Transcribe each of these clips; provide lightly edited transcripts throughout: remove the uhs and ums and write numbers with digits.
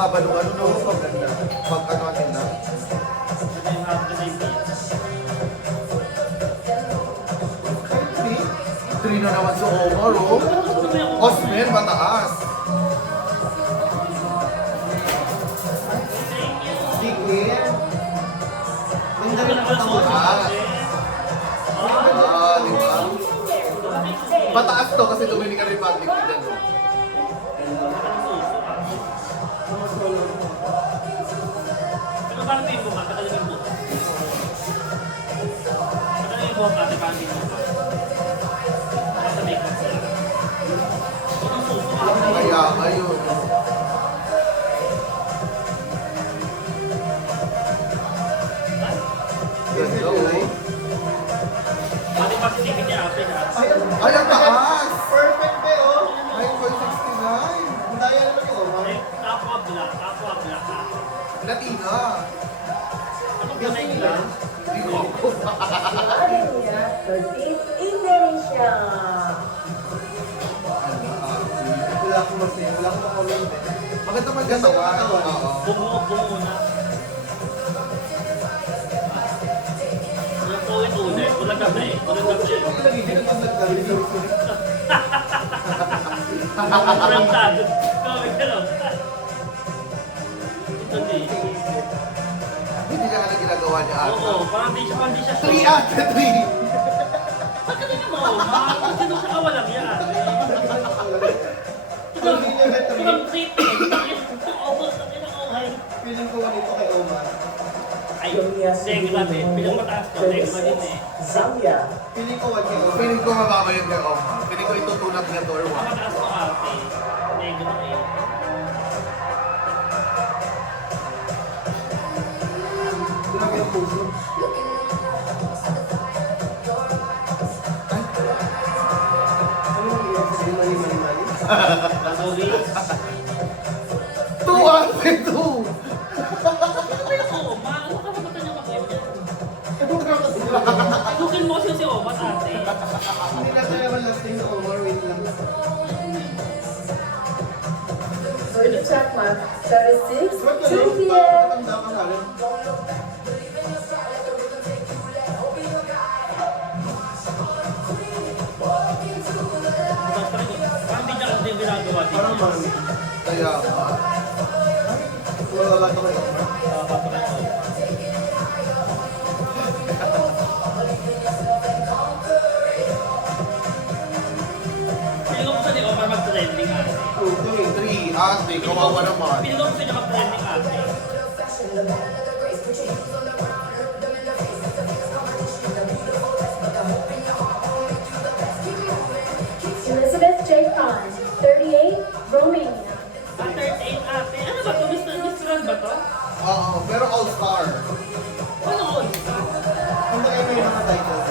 haba nung ano no, pag ano nila. Three na naman sa Omar, oh. Osmer, mataas. Sige. Ganda rin ang katawan. Di ba? Mataas to kasi Dominican Republic din, no? Pero parang may buka, katalim yung buka. Katalim yung buka, parang may buka. Basta may buka. Ang suso ka. Kaya ngayon. Ganda, oh. Pati pa si David niya, ate na. Ay, ang taas! Perfect ba yun? 9.69. Ang daya naman yung Omar. Kapwa black. Latina. Ano ba na yung black? Hindi ko ako. Hallelujah, 13 Indonesia. Wala akong masaya. Wala akong makulang. Maganda magkatawan. Oo. Bungo na. Walang ulit. Walang gabi. Bakit lagi din naman nagdali? Walang tado. Gawin ka lang. Ito din. Hindi ka na ginagawa niya ata. Oo, parang di siya 3 ata, 3. Pagkatin mo, sino sa kawalang yan? Parang treatment. Feeling ko ganito kay Omar. Ay, hindi, grabe. Bilang mataas to, next pa din eh. Zambia. Feeling ko wag kay Omar. Feeling ko mababa yun kay Omar. Feeling ko itutulak niya to or what. Mataas to ate. Nego na eh. Grabe ang puso. Anong iyak sa'yo? Mali. Sorry. 2 ate, 2. Oo, ano ka ba niya mag-ganyan? Lookin mo kasi si Oma sa ate. Hindi na kaya man last time na Omar. Wait lang. For the check mark, 36, Ba't 2 gano'n? p.m. Matanda ka na rin. Parang di niya kasi ginagawa din. Parang man. Kaya, Wala to kay Omar. Piling ko sa ni Omar mag-trending ate. Puto eh. 3 ate, kawawa naman. Piling ko sa niya mag-trending ate. Elizabeth J. Khan, 38, Romania. Ah, 38 ate. Ano ba to? Miss Grand ba to? Oo, pero all-star. Ano all? Kung tayo may mga titles.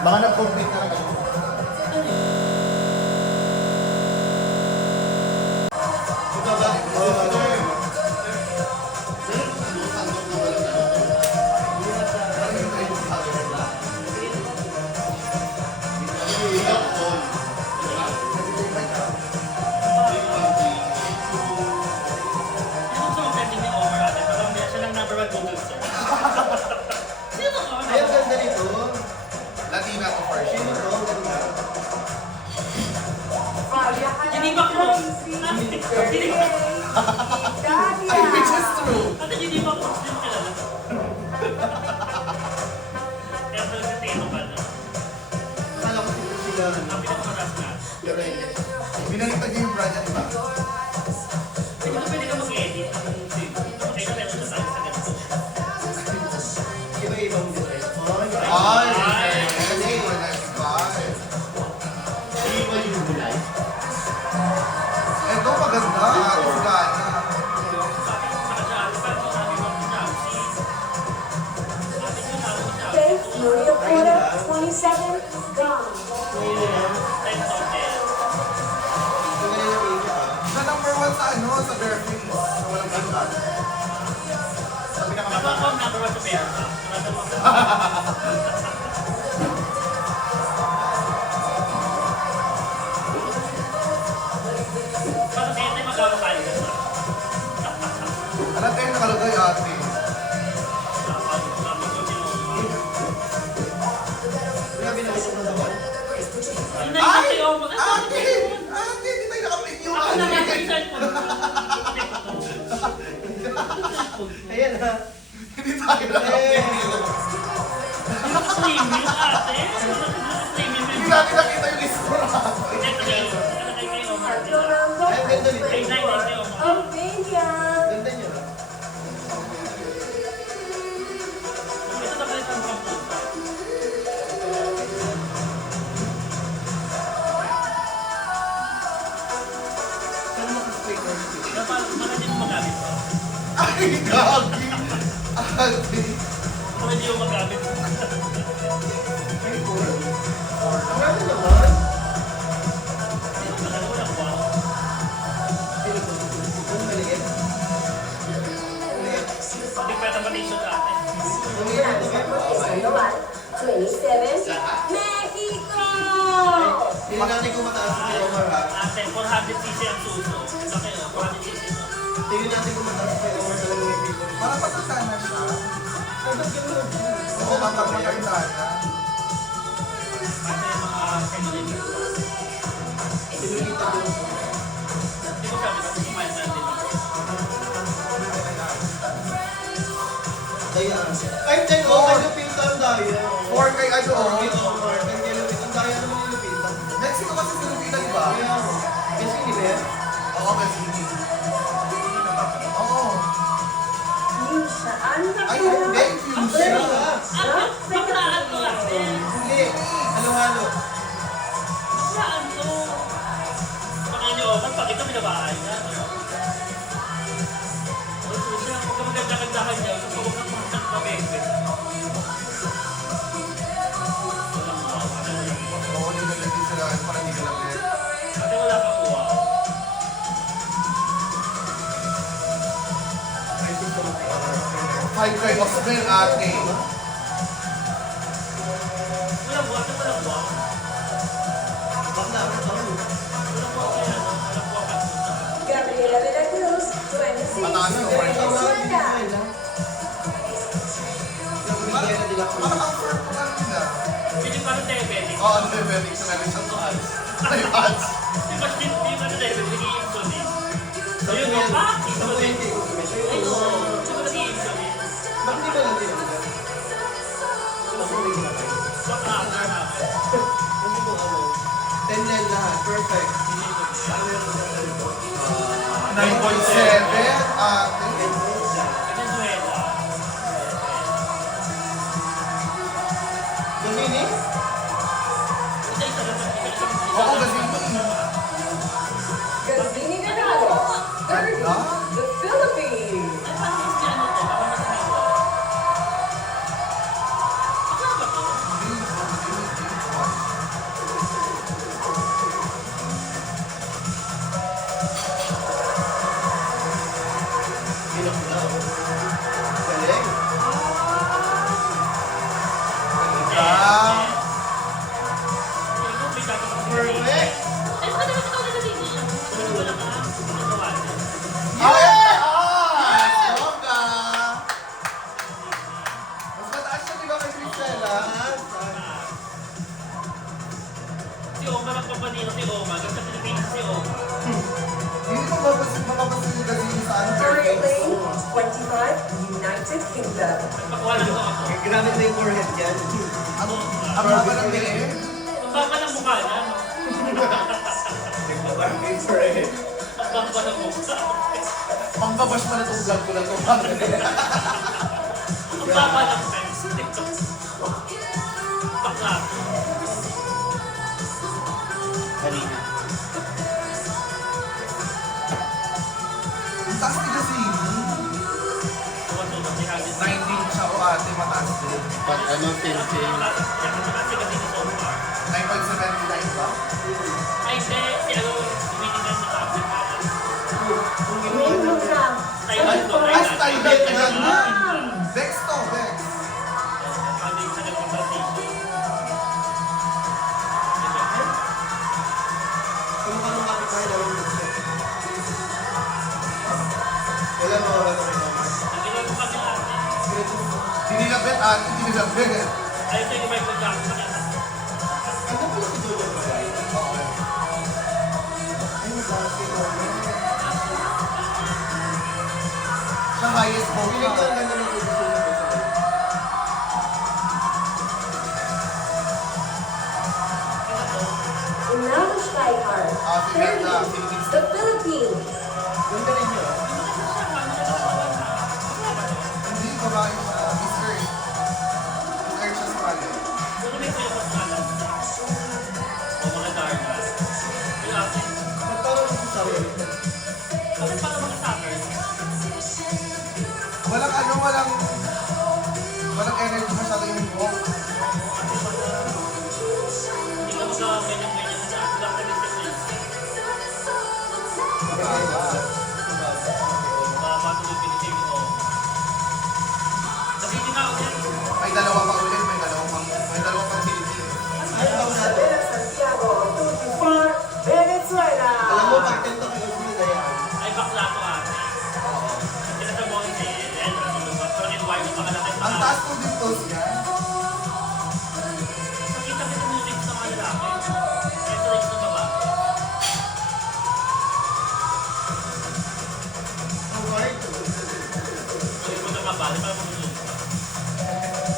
Baka nag-compete na naman. Ano gusto mong trending ni Omar ate? Parang siya lang number 1 Google search. Sino to? Ay, ang ganda nito. Latina to for Sino sure. to? Ang ganda. Giniba ko. Ay, which is true. Ate, giniba ko. Sino kilala? Kaya pala si Tino pala. Akala ko sila. Ang pinakamataas na. Pero hindi. Binaliktad niya yung brand niya, di ba? Hindi mo pwede ka mag-edit ng scene. Okay na meron sa ganito. Iba-ibang design. Ay! Ay! Kasi, nice. Iba yung gulay. Ito maganda. Ito gana. ate. Kaya binabitong ng dawan. Ano na yung si Omar? Ate! Ate, hindi tayo naka-preview Ako naman ate. yung cellphone. Ayan ha. Hindi tayo naka-preview. Naka-stream yung ate. Naka-stream yung Hindi natin nakita yung score. Ito na yun. Ano kay Omar? Actual round of Ay, ganda nito. 20 Albania. Ganda niya. Ito na pala itong computer. Sana makastraight na dito. Dapat hindi mo magamit to. Ay, gagi. Ate. Hindi mo magamit. Ay, cool. Marami naman. Hindi mo magamit. Walang wow. Sino to? Ang maliit. Maliit. Hindi pwede matisyon ate. Maliit. Sandoval, 27, Mexico! Tingnan natin kung mataas si Omar ha. Ate, 400cc ang suso. Laki o, 400cc to. Tingnan natin kung mataas si Omar talaga yung people. Para patanda na siya. Ay, ba't ganun? Oo, kapag matanda na. Ate, mga kailangan. Sinulita ko. Hindi ko sabi kasi kumain na din. Daya. Ay, tayo. Kay Lupita ang daya. Or kay ano, Kay Omar. Kay Lupita. Ang daya naman yung Lupita. Mexico kasi si Lupita, di ba? Kaya, kasi hindi ba yan? Oo, Mexico. Oo. Saan na Ay, sila? hindi. Fusion. Baklaan to ate. Hindi. Halo-halo. Saan to? Pakain niyo, pag ito binabahay na. Ay, siya, huwag ka maganda-kandahan niya. Huwag ka maganda kamengke. Oo, nilalagay sila para hindi ka lang Ate, wala ka kuha. Five kay Osman, ate. Wala buwa, ate, wala buwa. Bakla. Wala buwa kaya, ano, wala buwa ka. Gabriela de la Cruz, 26, Mataas yung Venezuela. Gabriela de la Cruz. Parang ang firm ko lang nila. Hindi pa rin diabetic. Oo, ano diabetic sa meron siyang ads. Ay, ads. Di ba diabetic, nag-i-insulin? Ayun, no, bakit insulin? Ayun, no, di ba nag-i-insulin? Bakit di ba lang din ako dyan? Kasi hindi ginagay. Baka after namin. Kasi kung ano, 10 line lahat, perfect. Ano yung maganda rito? 9.7, ate. Venezuela. Domini? Isa-isa lang. Oo, kasi Gazini Ganado, 30, the Philippines. Ay, paano si ano to? Baka mas may buwa. Ano ba to? Ginok na. Galing. Ah, Perfect. ay, bongga. Mas mataas siya, di ba, kay Cristela? Si Omar ang papanino si Omar. Kasi Pilipinas si Omar. Hindi mo mapapasin yung kasi sa ano, Currently, 25, United Kingdom. Nagpakuha lang ito ako. Grabe na yung forehead yan. Ang baba ng liit. Ang baba ng mukha niya. Nagbabarang yung forehead. Ang baba ng mukha. Pangbabash mo na itong vlog ko na ito. Ang baba ng fence. Bakla. Kanina. Ang taas ni Gasini. Tuwa-tuwa si Halis. 19 siya o ate, mataas din. Pag ano, pinching. Kasi so far. 9.79 ba? Ay, hindi. Si ano, tumitingnan sa tablet natin. Win mo na. Thailand to, Ay, Thailand. Thailand ka na. Vex to, Vex. Hindi sa nagpapalation. Kung anong kapitbahay na rin. Wala mga ano rin naman. Ang ginagawa hindi nila ganyan. Ay, ito yung Michael Jackson. Ano po si Julia Bagay? Oo. Ay, naglalaki ko. Siya highest vote Piling ko na. ang ganda ng producer na po sa kanya. And now the sky card. Si Meta, Philippines. The Philippines. Ganda rin niyo. Hindi, babae siya. Miss Earth. Miss Earth siya sa kanya. Kung may kayo pa sa o mga Darna. Yung akin. Magkaroon ng sarili. Bakit para mga suckers? Walang energy masyado yung walk. Hindi ka ganyan-ganyan na sa lang ka rin matuloy pinisip ko. Kasi hindi na ulit. May dalawa pa ulit, may dalawa pang Philippines. Isabela Santiago, 2-4, Venezuela. Alam mo, pag tento kayo sila yan. Ay, bakla to ate. Kasi sa mo hindi. Yan, pero in white, makalaki pa. Ang taas po din toast niya. Nakita kita ng lyrics ng mga lalaki. Ito lyrics ng babae. Ang hard. So, yung mga kabali, para mamunod.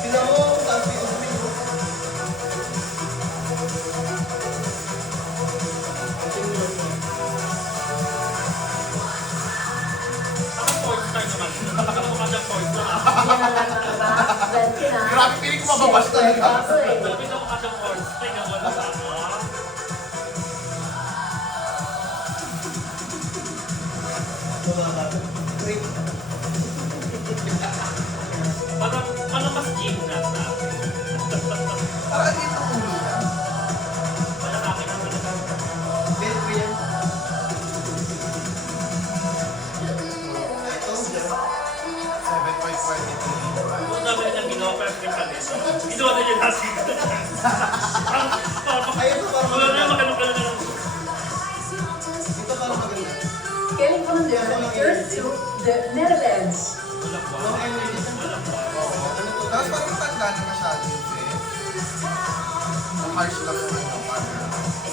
Sila mo, sabi ko sa mga. Ako 4 star naman. Ako mukha siyang 4 star. Argentina. Grabe, piling ko mababash talaga. Bahrain. Sabi ko mukha siyang 4 star. Tingnan mo lang ako. Great. Parang mas gymnast na. Parang dito ang ulo niya. Malalaki na talaga. Bet ko yan. Ito, dyan. 7.23. Kung dami nilang ginawa, pero pinagkabit. Ginawa na niya nasi. Ay, ito parang Wala na yung maganda. makalong-kalong na lang. Ito parang maganda. Scaling from the Earth to the Netherlands. Walang No buwan. energy. Walang buwan. Ano to? Tapos parang tanda na masyado yung sis. Ang harsh lang naman yung camera.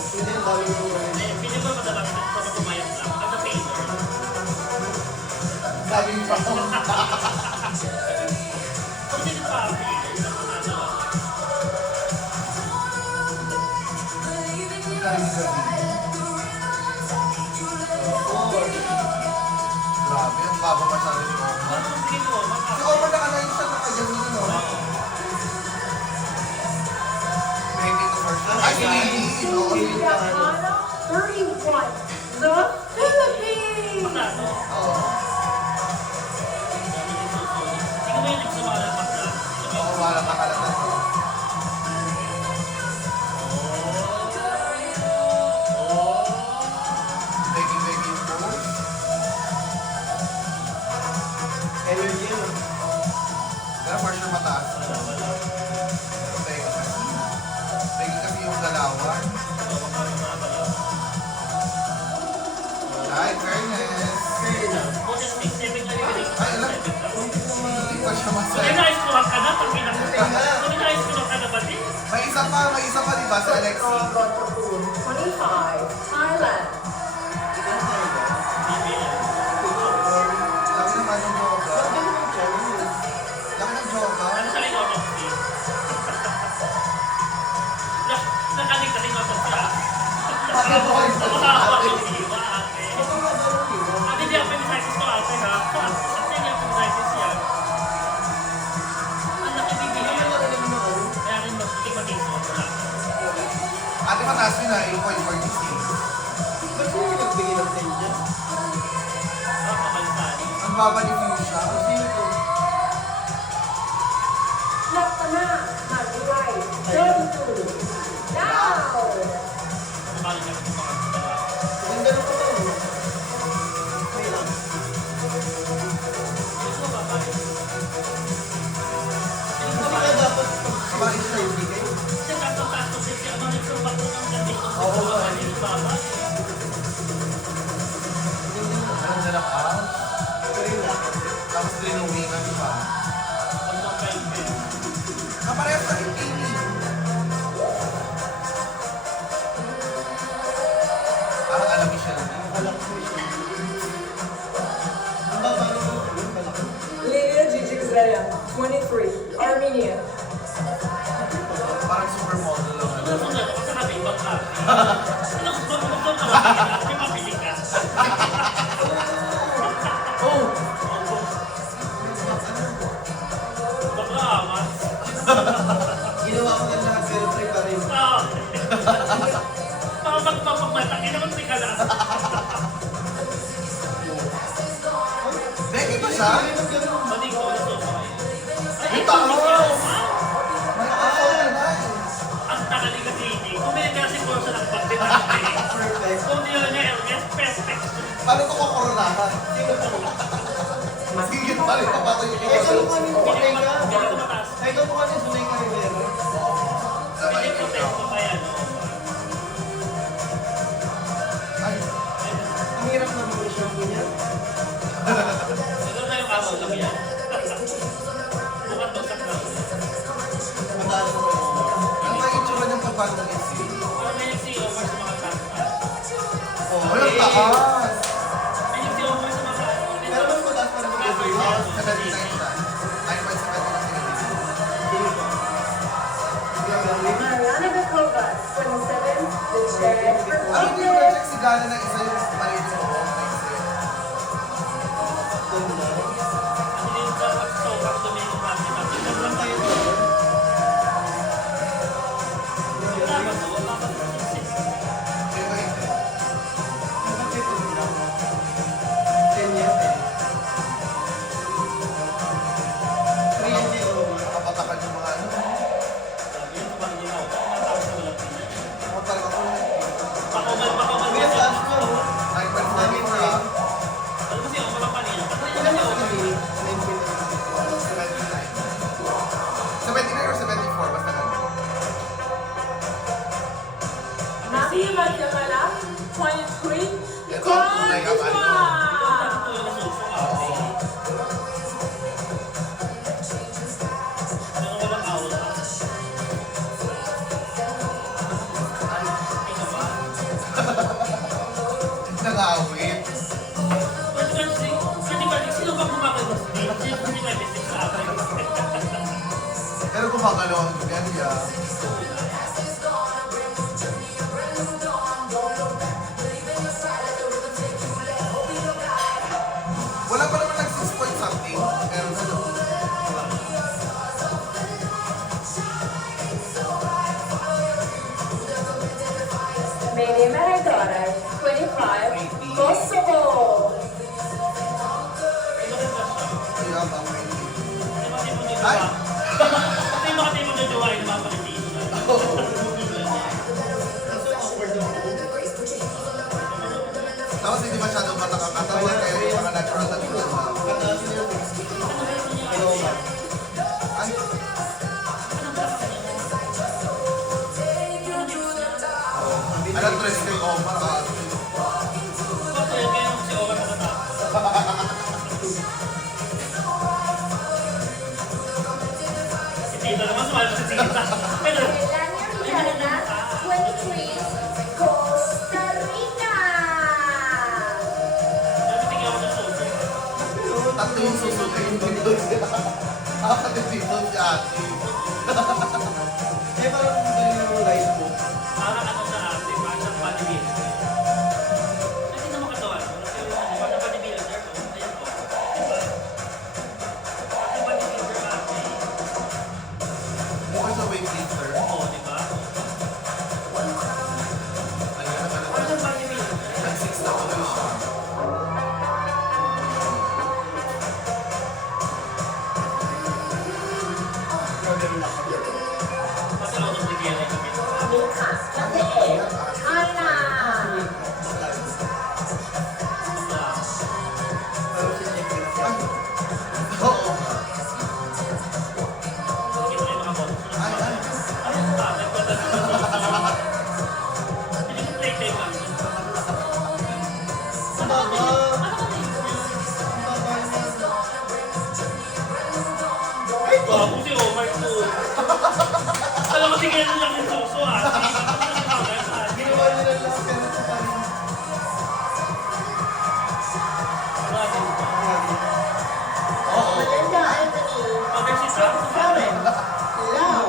Hindi, ang dami yung Eh, piling ko madalas ito sa pumayat lang. At the Taylor. Sabi pa ako. Kung sino pa ang Taylor, sa mga ano. Ang galing gabi. Grabe, ang baba masyado ni Omar. Ano ang tingin mo? Si Omar naka-line siya, naka-ganyan no? Maybe the first one. Ay, si Lily! Oo, si Lily. Japan, 31. The Philippines. Ano? Oo. Tingnan mo yung lyrics ng mga lalaki na. Oo, wala pa kalatan. Begging pose. energy yan. Pero for sure mataas. Begging kasi. Begging kasi yung galawan. Ay, fairness. Fair enough. Ay, alam. Hindi pa siya masaya. May isa pa, diba, si Alexi? Botapur, 25. Thailand. Laki naman yung yoga. Ba't ganun ang channel? Laki ng yoga. Ito nga ba ang iba? Hindi mo narinig mo ano? Ate, mataas nyo na, 8.46. Ba't sino yung nagbigay ng 10 dyan? Ang baba ni Fuchsia. Sino to? Laktana, Madurai, 32. Now. Ganda na pa ba? Okay lang. Hindi ka dapat pag-sabay sa ibigay. Alam na lang, Ito rin lang. tapos drinowingan pa. Kaparehas na yung Amy. Parang alam siya na. Alam ko siya. Ang baba naman ko, yung balak. Lilia Gigigzaya, 23, Armenia. Parang supermodel lang. Ano sunod ako sa kapit ba ka? Ano kung magmumukha ka ba? May mabili ka. Oh! Baka amat. Ginawa ko na lahat pero try pa rin. Ah. Baka magpapagmatakin naman may kalas. Becky ba siya? Ay, mag ganun. Manig ko na sofa. Ay, Ito, ito oh! May ako na. ang takali kasi hindi. Kung may nagkasi ko sa nagpagdetante. Perfect. Kung di na niya, yes, perfect. Paano ko kakoronahan? Sige pa rin, papatay yung Eh, ikaw mukha ni Sunay ka. Hindi ko mataas. Ay, ikaw mukha ni Sunay ka Rivera. Hindi ko test ko kaya, no? Ay, Ang hirap na mga shampoo niya. Ito na yung araw lang yan. Bukat to sa crowd. Mataas na ba yun? ano ba yung itsura niyang pagbago ng SC? Parang may nag-see over sa mga transplant. Oh, ang taas! May nag-see over sa mga... Pero mas mataas pa rin yung every house. 79 siya. 9.7 na sila dito. Mariana Bakova, 27, the chair for Ano hindi ko fitness. na-check si Gala na isa yung maliit yung buhok na isa? Ganda. Ang hindi ka mag-sofa ko doon yung plastic. Sobrang tayo doon. Wala ba to? Wala ba to? Kaya ba hindi? Bakit ito lang? 10 years eh. 3 years eh, oh. Nakapatakan yung mga ano. Sabi yun, parang hindi ako. Ang tawag sa walang pila. Ako talaga ko. Pakumal. Kuya, taas ko. 9.7 na. Ano kasi ako walang panila. Kasi Ito naman ako kami. 79 or 74, basta ganun. Nami Magdamala, 23, Ito, tunay ang ano. tulad na suso ka. Pero walang awal pa. Ikaw ba? Nangawit. Sino ba kumakal mas din? Sino ba nag-message sa akin? Pero gumagalaw ang ganyan. Wala pa naman nag 6 point something. Pero ano. Mary Maradona, 25, Kosovo. Kaya ba may Ay! Pati yung mga tipo na jowain na mga politician. Tapos hindi masyadong matakakatawan kaya yung mga natural na lang. Mataas niya. Ayaw ba? Ay, alam tres kay Omar. Bakit kaya nung si Omar makatapos? Si Tito naman sumali pa sa Tita. Pero, Melania Rihanna, 23, Costa Rica. nabibigyan ako ng suso. Tatlo yung susuka yung dito siya. Apat yung dito si ate. Eh, parang galing yung rice book. Parang ano sa ate, parang siyang bodybuilder. Hindi naman katawan. Parang bodybuilder ko. Ayan po. Parang bodybuilder ate. Mukha sa weightlifter. Oo, di ba? Ayun na pala. Parang bodybuilder. Nag-6 na tuloy siya. Problem lang. ganyan lang yung soso ah. Ginawa nila lang pero ito pa rin. Oo. Melinda Anthony. Other seats ah. Karen. Lau.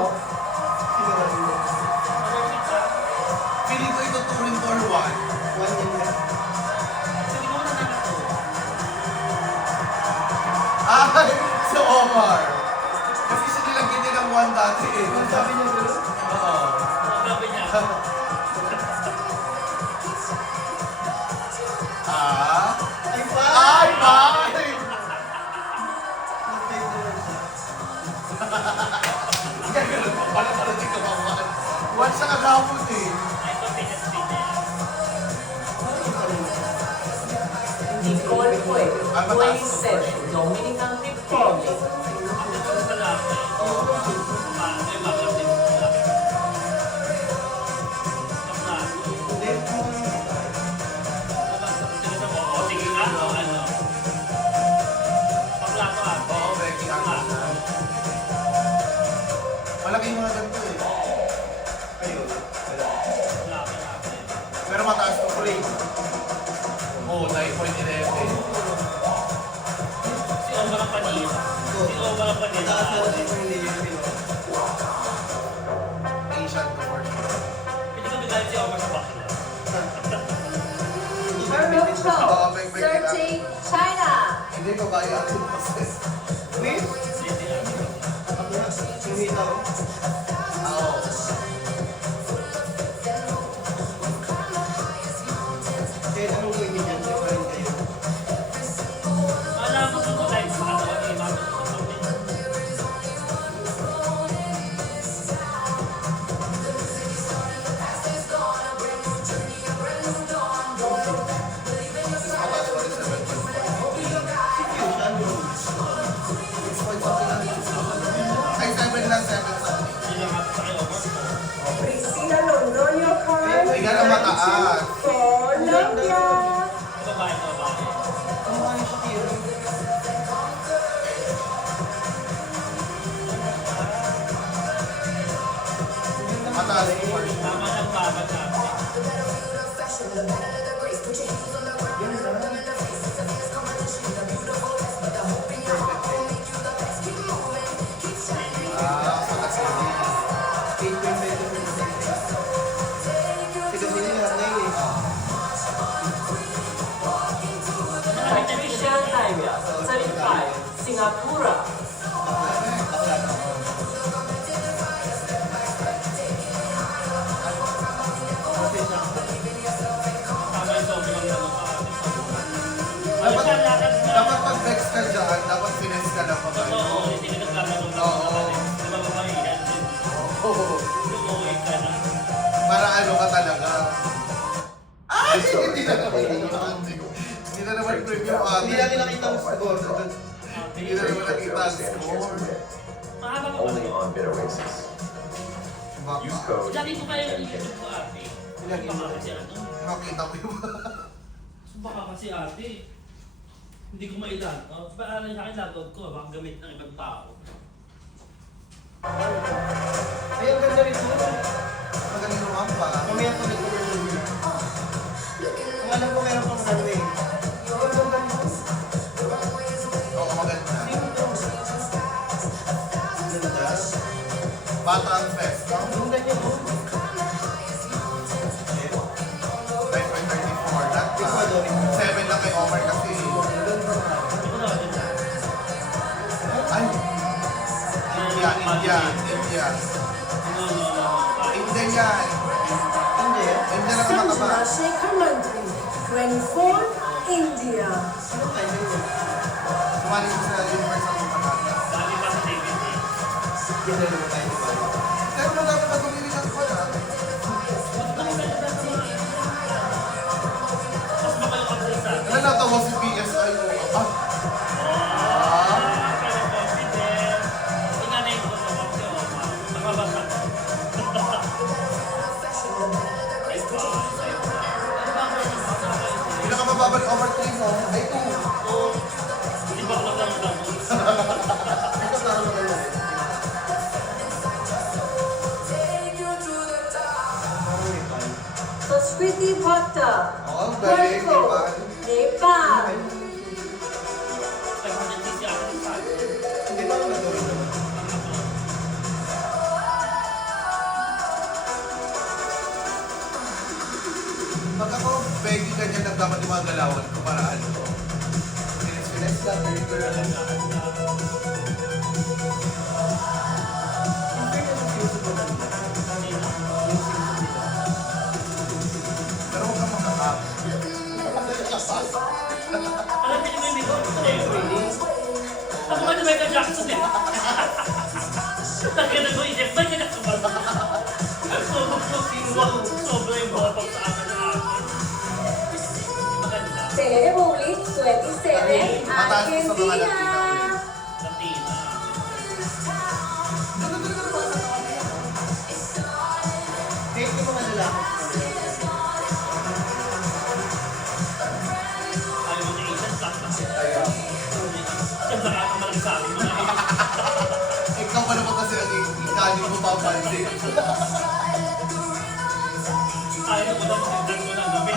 Ginawa nila. Other seats ah. Feeling ko ito 2 rin or 1. One din na. Hindi ko na nakato. Ay, si Omar. Kasi siya nilagyan niya ng 1 dati eh. Ang sabi niya gano'n? Oo. Ang sabi niya. Ah? Ay, pa! Ay, bye! Nag-type na lang siya. Ganun pa pala talagang kawawan. 1 siya kagapon eh. Ay, ito pinag-speed niya. Nicole Puig, 27, Dominican Republic. Ang ganda sa lalaki. Ay, bakit din. Hindi, Sige nga, o ano? Bakla ko ah. Oo, Becky, ako. Malaki yung mga ganito eh. ayun. Wala. Bakla ko ah. Pero mataas to frame. Oo, 9.11. Si Omar ang panira. Si Omar ang panira. Mataas na rin yung hindi yung Pinoy. Asian to for sure. Hindi kami dahil si Omar sa bakla. Maroon Cho, 30, China. Hindi ko kaya ang process. Wait, Hindi yan. ako na. Sumita ko. Oo. Kahit anong gawin niya dyan, pa rin kayo. Alam mo kung live sa katawan ni Imam sa Saudi. Mataas pa rin 7.4. Si Q, siya ano? 6 point something lang. Ay, 7 lang, 7 something. Sila nga sa kay Omar. Priscilla Londoño Carl, Ay, yan ang mataas. Colombia. Babae, babae. Ano nga yung Shakira? Mataas to for sure. Tama ng babag natin. Ah, mataas na din. 8.5. Kasi nila lahat na yun eh. Patricia Tyrus, 35, Singapura. Bakla na. Okay siya. Tama yung sobrang ano pa. Ano Dapat, siya lakad na? dapat pag vex ka dyan, dapat finesse ka lang pa Totoo, hindi ka naglalaro ng Oo. mga di ba babae yan? Oo. Lumuwi ka na. Para ano ka talaga. Ay! Hindi na naman Hindi na naman preview Hindi natin nakita ang score. Hindi na naman nakita ang score. Mahaba pa Only ba? on Bit Oasis. Baka. Use code Lagi ko kayo yung YouTube ko ate. Lagi mo. Baka kasi ano? Makita mo yung Baka kasi ate. Hindi ko mailan. Paano yung akin laptop ko? Baka gamit ng ibang tao. Ay, ang ganda rin ito. magaling rumampa. Mamaya ko nag-overload. Ang alam ko meron pang runway. Ang ganda nito. Oo, maganda. Sino to? Ganda. Bata ang fest, no? Ang ganda niya oh. 9.34. Not Ecuador. 7 lang kay Omar kasi. Ang ganda nga. Hindi ko na din na. Ay! India. No. India yan. Hindi ah. India lang Sanjana mataba. Shekhar Mantri, 24, India. Ano tayo yun? Sumali ko sa Universal Pagkata. Dami pa sa David eh. Ganda naman tayo di ba? Pero madami pa tumili ng pala. Mas makalakot sa isa. Ano natawa si PSI mo? Ah! Pero confident. Inanay ko sa kasi Omar. Nakabasa ko. Ay, pa. Ano ba ang Pinakamababa ni Omar 3 mo ay 2. Hindi ba ako nagkaroon ng Ito parang maganda rin. galing, Puerto Nepal. Nepal. 500cc ako ng saan. Hindi pa ako nagawin. Pag ako, begging ganyan lang dapat yung mga galawan ko para ano. Finish lang, girl. Pero huwag kang makakap. Alam niyo yung mimi ko? Ako ba ni Michael Jackson eh? Nagkita ko isip, ba't ka nakabal? Sobra yung bopang sa akin na akin. Maganda. Ceremony 27, Mataas sa mga Argentina. Latina. Hate yung mga lalaki. Ayaw mo na Asian black na. Kaya, Saan na ka malaki sa akin mga ikaw pa naman kasi ang ikanin mo papansin. Ayaw mo lang sindan ko na namin.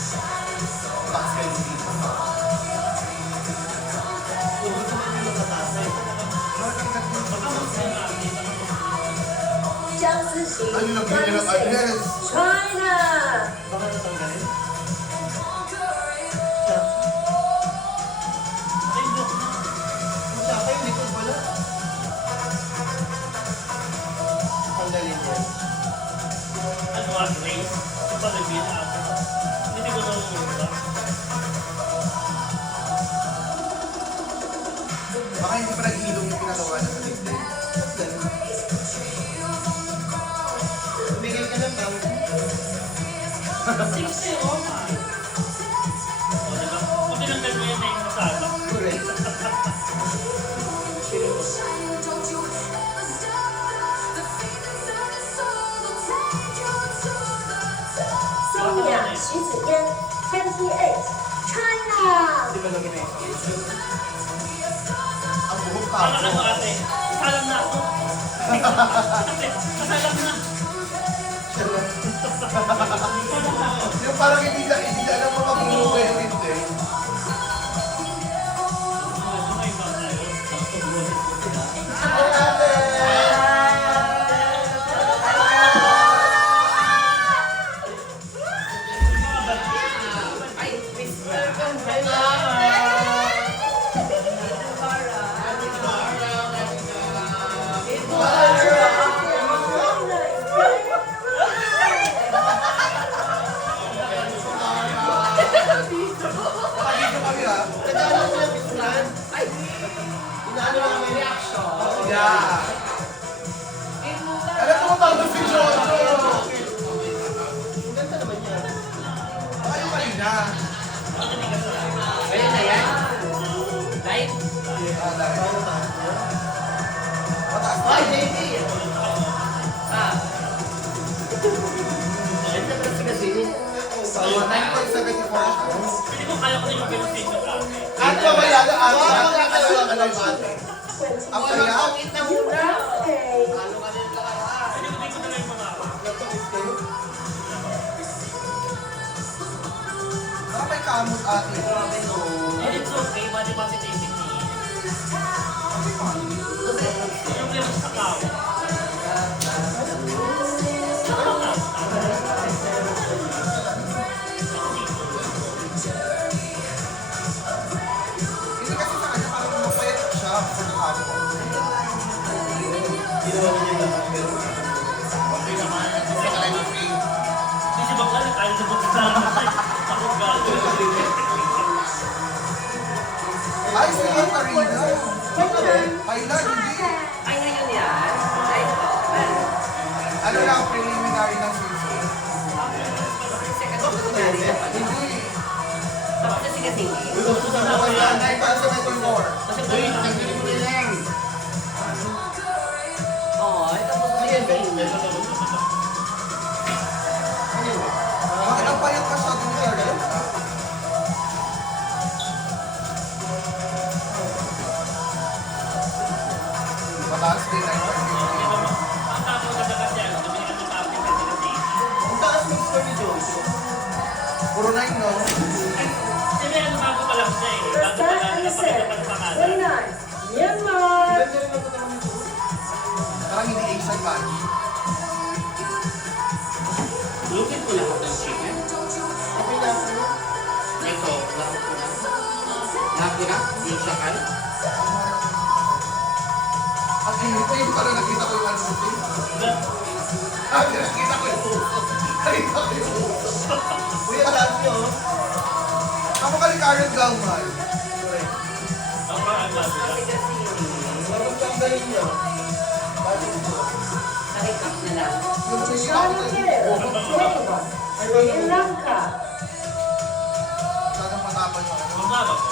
Takas kayo dito. Huwag naman yung nakatasay. Jiang Zixi, Ano lang ganyan ang 26, address? China. Baka natanggalin? Siya. Kung siya kayo, likod wala. Tanggalin yan. Ano ang race? Ito pala bina ako. Hindi ko nangungula. Baka hindi pa nag-ilong yung pinagawa na sa TikTok. Tumigil ka lang ba? 60 oh my. O diba? Kung tinanggal mo yan na yung masama. Correct. Sonia Xu Ziyan, 28, China. Di ba lang ginagawa? Ang buhok Parang ano kaso. ate? Kasalam na ako. Ate, kasalam na. Yung parang hindi na alam mo mabuhok kayo hindi. Ano may ba tayo? Nakadito kami ha. Nagkano sila pisulan? Ay! Inaano lang kami reaction. Yeah. Alam mo ba si Jojo? Ang ganda naman yan. Baka yung kanina. Ayun na yan. Live? Ah, dahil. Paano taas niya? Mataas pa. Ay, JP! Ah. Ganda ba si Casini? So, 9.74 siya. Hindi ko kaya ko na yung benefit ng ate. At mamaya na ate. Oo, Ate, wala ka ate, lang ate, ate. Ang saya. USA. Hindi ko na lang yung mga ako. Baka may kamot ate. And it's okay, body positivity. Yung levels sa kao. Hindi kasi sa kanya parang mapayat siya for the kamot. Ginawa niya yung number. Okay naman. Gusto ka lang yung free. Hindi si Bakla, kaya na bukas na lang. Ako gago. Ay, sila Karina. Thailand, hindi. Ay, ngayon yan. Ay, Ano lang, preliminary ng season. second kunyari na pala. Hindi. Tapos na si Casini. Oh, yeah, 9.74. Kasi po yun. Oo, tapos na si Casini. Bakit ang payat pa siya dun sa rin? siya, Manny. Lugin ko lahat ng chicken. Okay na ako. Ito, lahat ko na. Lahat ko na? Yung sakal? At hindi, parang nakita ko yung ano mo, Tim. Ah, nakita ko yung uso. Nakita ko yung uso. Kuya, taas nyo. Ako ka ni Karen Galman. Correct. Ang parang sabi na. Kasi kasi Bakit ang galing nyo? Bakit ito? na-recap na lang. Yung nakita ko Charlotte tayo. Hill, Cobas, Sri Lanka. Sanang matapad yung ano. Mamaba ko.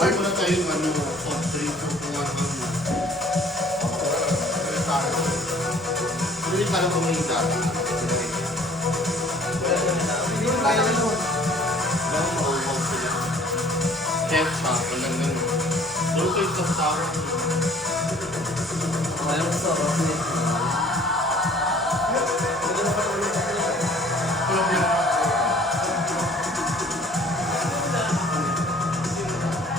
Ay, wala tayong ano, soft drink o kung ano. Hindi para kumainda. Hindi mo kaya na nun. Lang mauwaw sila. Ketchup, walang ganun. Doon kayo sa sour. Walang sarap nito. Hindi na patuloy sa kanila. Walang ganun.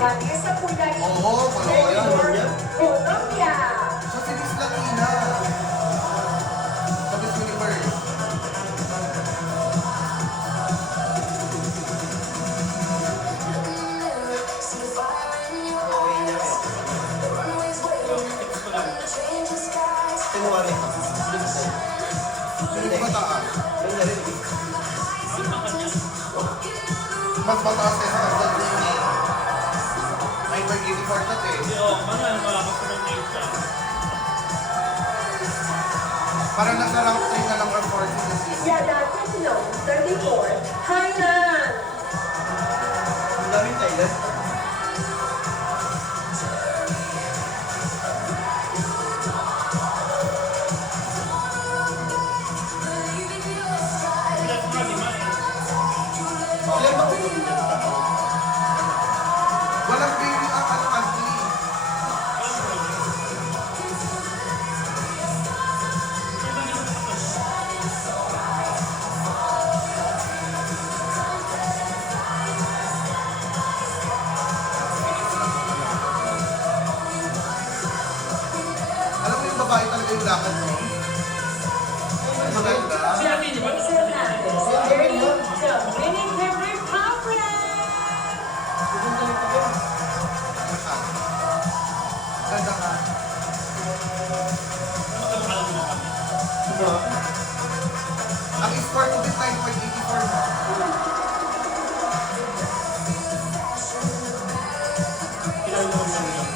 Vanessa Pulay, Oo, Colombia. Colombia. Siya si Miss Latina. Sa Miss Universe. Okay niya kayo. Tinuwari. Sino yung mataas? Yung narinig. Mas mataas kaysa sa Dini. 9.84 na eh. Hindi, oh, malakas ko ng name siya. Parang nasa rank 3 na lang or 4 sa Dini. Yada Techno, 34, Thailand. Ang daming Thailand. Ilan nga, di ba? Ilan ba kung hindi na tao? Walang baby ang country. Alam mo yung babae talaga yung lakad mo? Maganda. Si Ate, di ba? Next Hernandez, Dominican Republic. Pupunta nito ba? Masyado. Ganda ka. Magkamakalan mo kami. Diba? Ang score ko din 9.84 mo. Kilala ko lang yun.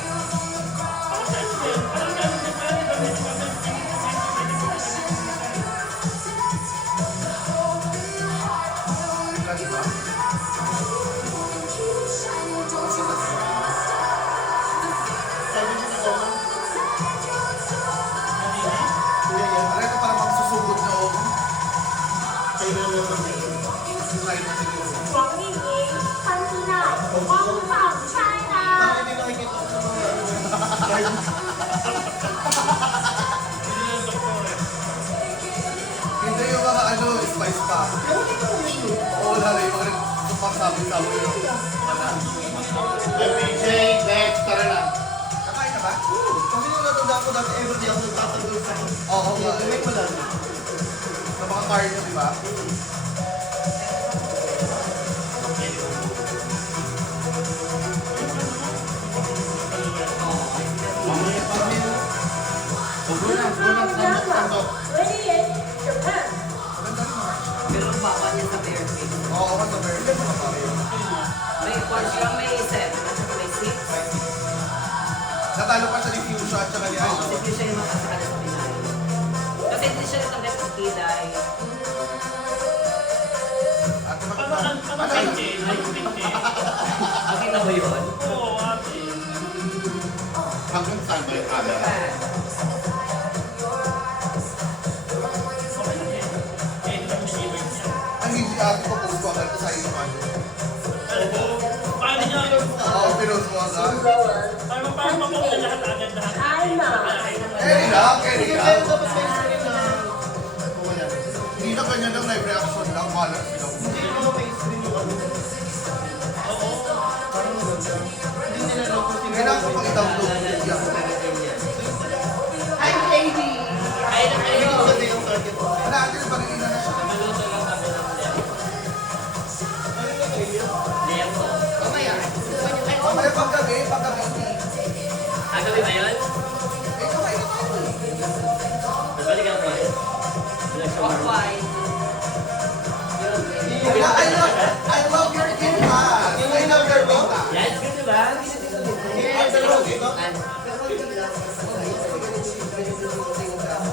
Ganda ba? Sabi niyo si Coco, Kuya yan. Alam ito parang magsusugod na ako. kayo na naman yun. Slide na siguro. 黄丽莹，潘希娜，汪放 China。 Bakit hindi nakikita ko sa mga ano? Hindi yung mga ano, spice pa. Oo, lalo yung mga sumasabi-sabi yung ano. MPJ, next, tara na. Kakain na ba? Kasi yung natanda ko dati, everyday ako nagtatanggol sa Oo nga. Tumay ko lang. Sa mga card nyo, di ba? Mamaya pa rin. Huwag mo na, sandok. 28, Japan. Maganda rin naman siya. Pero ang baba niya sa bare face. Oo, mas na very good. May 4 siya, may 7, at saka may 6. Natalo pa siya ni Fuchsia at saka ni Oo, Ano. kasi hindi siya yung makasakala sa Pinay. Kasi hindi siya natanggap ng Kiday. At Ano makita. ang pinche? Ay, pinche. Nakita mo yun? Oo, ate. Hanggang saan ba yung camera? Okay na yan. Eh, hindi kami neighbor niya. Ang hindi ate ko post ko agad sa iyo. Alam mo, paano niya? Oo, pinost mo agad. Paano pa lahat agad-lahat? China. Carry lang, carry Pero lang. dapat may screen na. Hindi na kanya lang live reaction lang. Malas sila. Hindi mo may screen yung ano. Oo. Parang maganda. Hindi nila lang kung sino. Kailangan ko pang i-download. Yeah.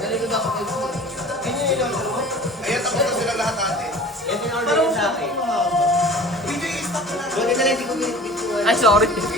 Ganito daw ako. Ayan, tapos na sila lahat ate. Yan in-order sa akin. Video i-stop na lang. Buti na lang hindi ko binibig ko. Ay, sorry.